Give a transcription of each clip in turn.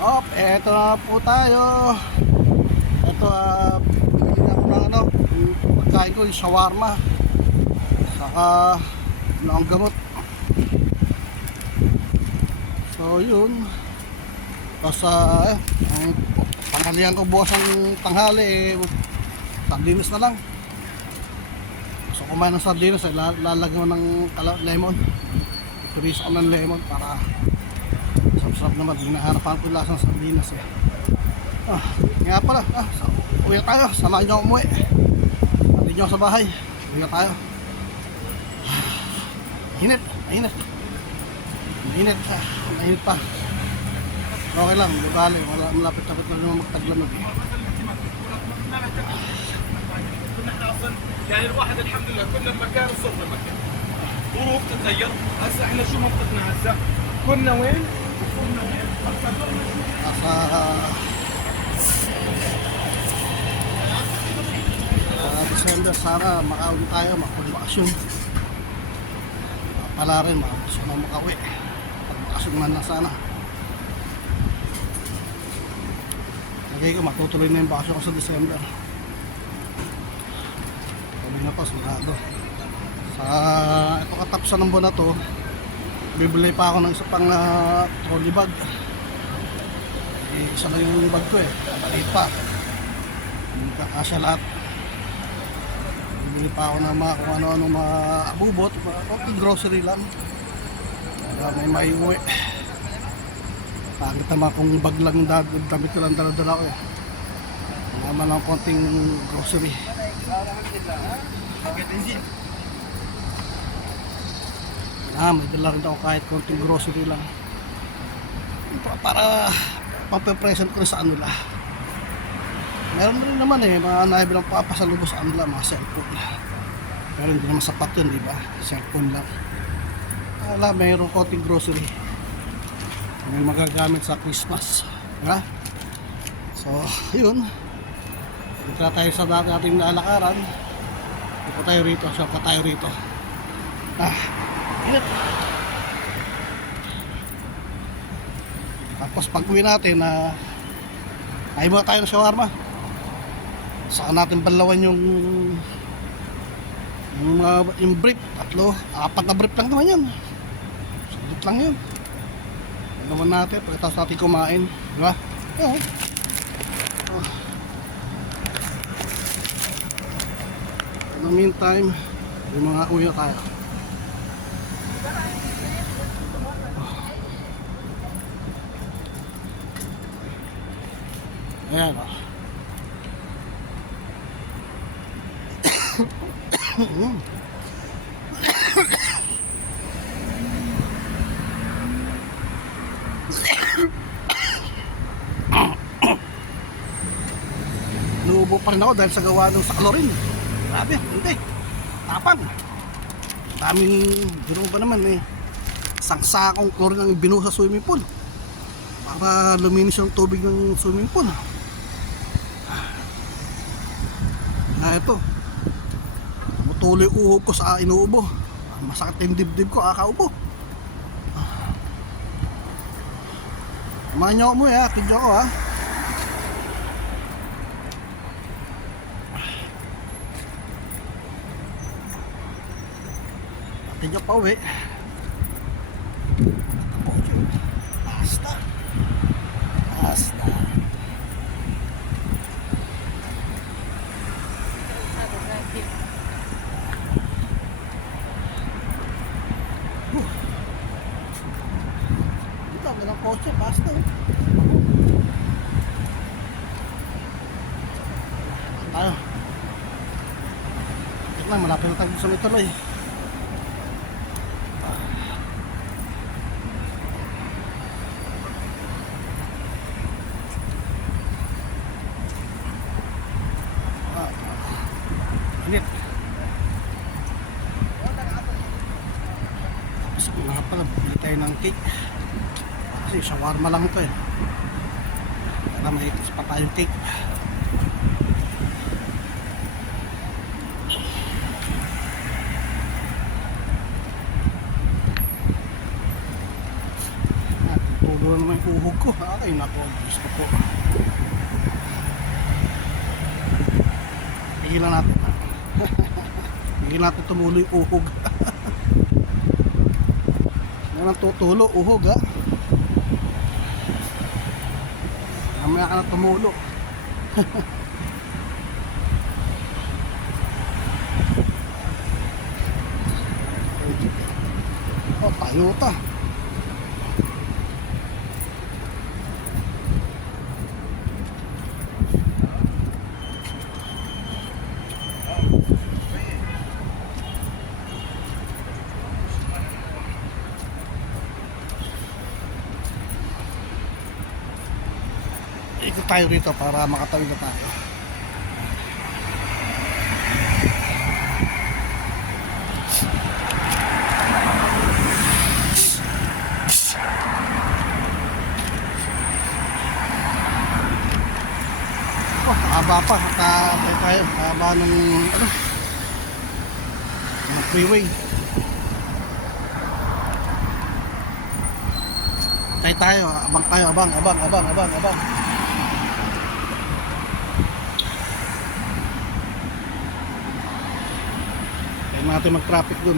Eto na po tayo. Eto, bili na ako ng yung pagkain ko, yung shawarma. Saka, ang gamot. So, yun. Tapos, ang tanghalian ko bukas ang tanghali, sardinas na lang. So, kumain ng sardinas, lalagyan mo ng lemon. Turis ako ng lemon para sarap naman, hinaharapan ko lasang sardinas eh. Nga pala, uwi na tayo, samahan nyo ako umuwi. Pati nyo sa bahay, uwi na tayo. Mainit, mainit. Mainit, mainit pa. Okay lang, di bali, malapit-lapit na naman magtaglamig eh. يعني الواحد الحمد لله كنا بمكان وصرنا مكان ظروف تتغير هسه احنا شو منطقنا هسه كنا وين وصرنا وين December sana makauwi tayo, makapag-bakasyon. Pala rin, gusto na makauwi. Pag-bakasyon man na sana. Lagay ko, matutuloy na yung bakasyon ko sa December. Tuloy na pa, sigurado. Sa ito katapsan ng buwan na to, bibili pa ako ng isa pang trolley bag. Isa lang yung bag ko eh, maliit pa. Hindi kakasya lahat. Bibili pa ako ng mga kung ano-ano mga abubot, mga grocery lang. May maiuwi. Pagkat naman kung bag lang damit ko lang dala-dala ko eh. Naman lang konting grocery. May dala rin ako kahit konting grocery lang. Para papapresent ko sa kanila. Meron rin naman eh, mga naibilang papasalubo sa kanila, mga cellphone. Pero hindi naman sapat yun, di ba? Cellphone lang. Wala, mayroong konting grocery. May magagamit sa Christmas. Diba? So, yun. Dito na tayo sa dating naalakaran. Dito tayo rito, shop pa tayo rito. Init. Tapos pag uwi natin ayaw ba tayo ng shawarma, saka natin balawan yung brief, 4 na brief lang naman yan, saglit lang yun. Naman natin, pagkatapos natin kumain, diba? In the meantime, yung mga uwi tayo. Ayan o. Nuubo pa rin ako dahil sa gawa ng sa chlorine. Grabe, hindi. Tapang. Daming, ganoon ba naman eh. Isang sakong chlorine ang binuhos sa swimming pool. Para luminis yung tubig ng swimming pool. Ito. Tuloy uhog ko sa inuubo. Masakit yung dibdib ko, kakaubo. Manyo mo ya, kidyo ko ha. Kidyo pa uwi. Basta. Basta. Kotse, basta. Tayo. Ito na, malapit na tayo sa may tuloy. Init. Tapos mga pala, bili tayo ng cake. Kasi shawarma lang ito eh. Para maitis pa tayong cake. tumulo naman yung uhog ko. Ay nako, Diyos ko po. Higilan natin. Higilan natin tumulo yung uhog. Yan ang tutulo, uhog ha. Mamaya ka na tumulo. Oh, Toyota. Ikot tayo rito para makatawid na tayo. Oh, haba pa. Nakatay tayo. Haba ng ano, ng freeway. Tay tayo. Abang tayo. Abang. Kaya natin mag-traffic dun.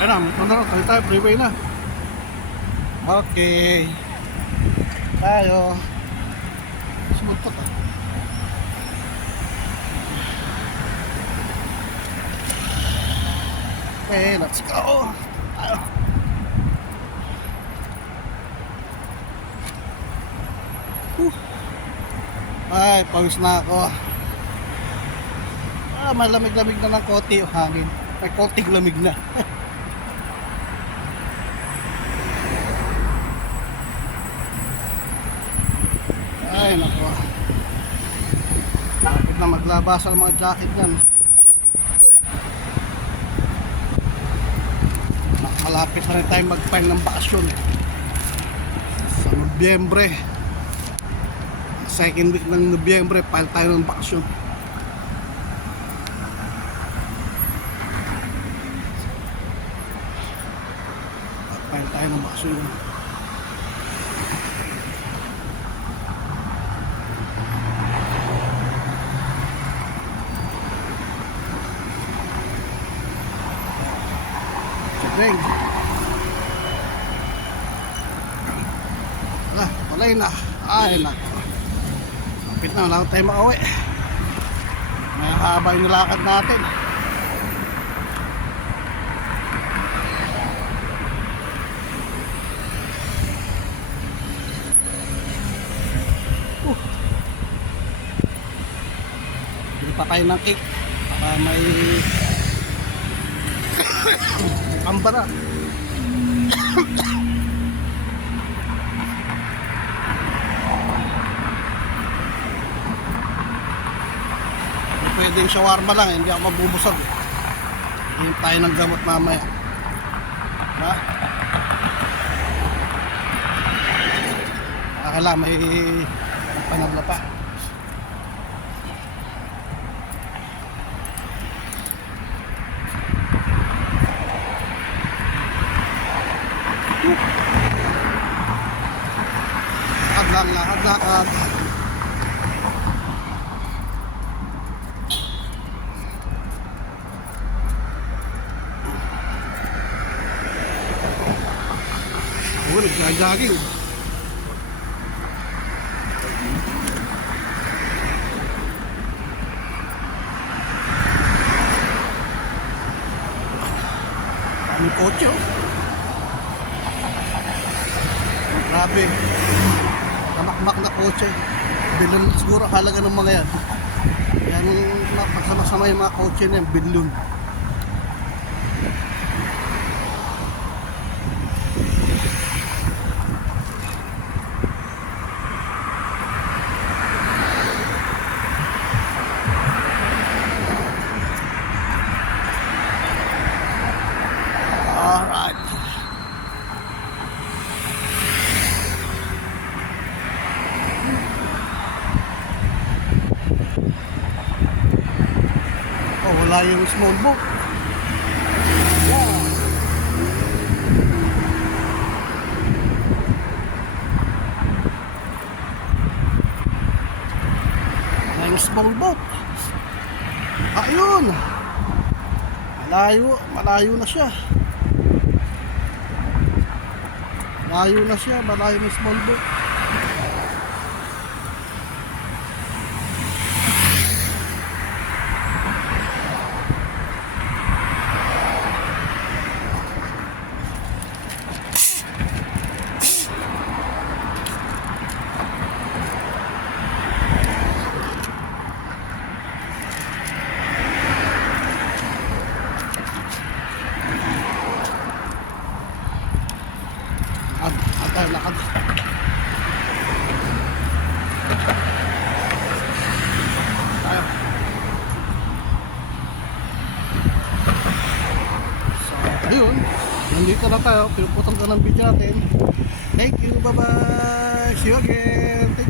Ayun na, tayo, freeway na. Okay. Tayo. Sumuntok ah. Okay, let's go. Tayo. Ay, pawis na ako. Malamig-lamig na ng konti yung hangin. May konting lamig na. Ay nako, lapit na maglabas ang mga jacket yan. Malapit na rin tayo mag-file ng bakasyon sa Nobyembre. Second week ng Nobyembre file tayo ng bakasyon. File tayo ng bakasyon. Deng. Walay na. Ay nako. Kapit na, wala tayo makauwi. May haba yung nilakad natin. Bili pa tayo ng cake para may ambara. Pwedeng shawarma lang, hindi ako mabubusog. Hindi tayo ng gamot mamaya. Ha? Akala may panabla pa. Lakad. Nag-jogging. Ang kotse oh. Grabe. Tamakmak na kotse. Bilon siguro halaga ng mga yan. Yan pagsama-sama yung mga kotse na yan, bilon. malayo yung small boat. Yan. Yung small boat. Ayun. Malayo na siya. Malayo ng small boat. Lakad. Tayo. So, ayun. Nandito na tayo. Pinuputol ka ng video natin. Thank you. Bye-bye. See you again. Thank you.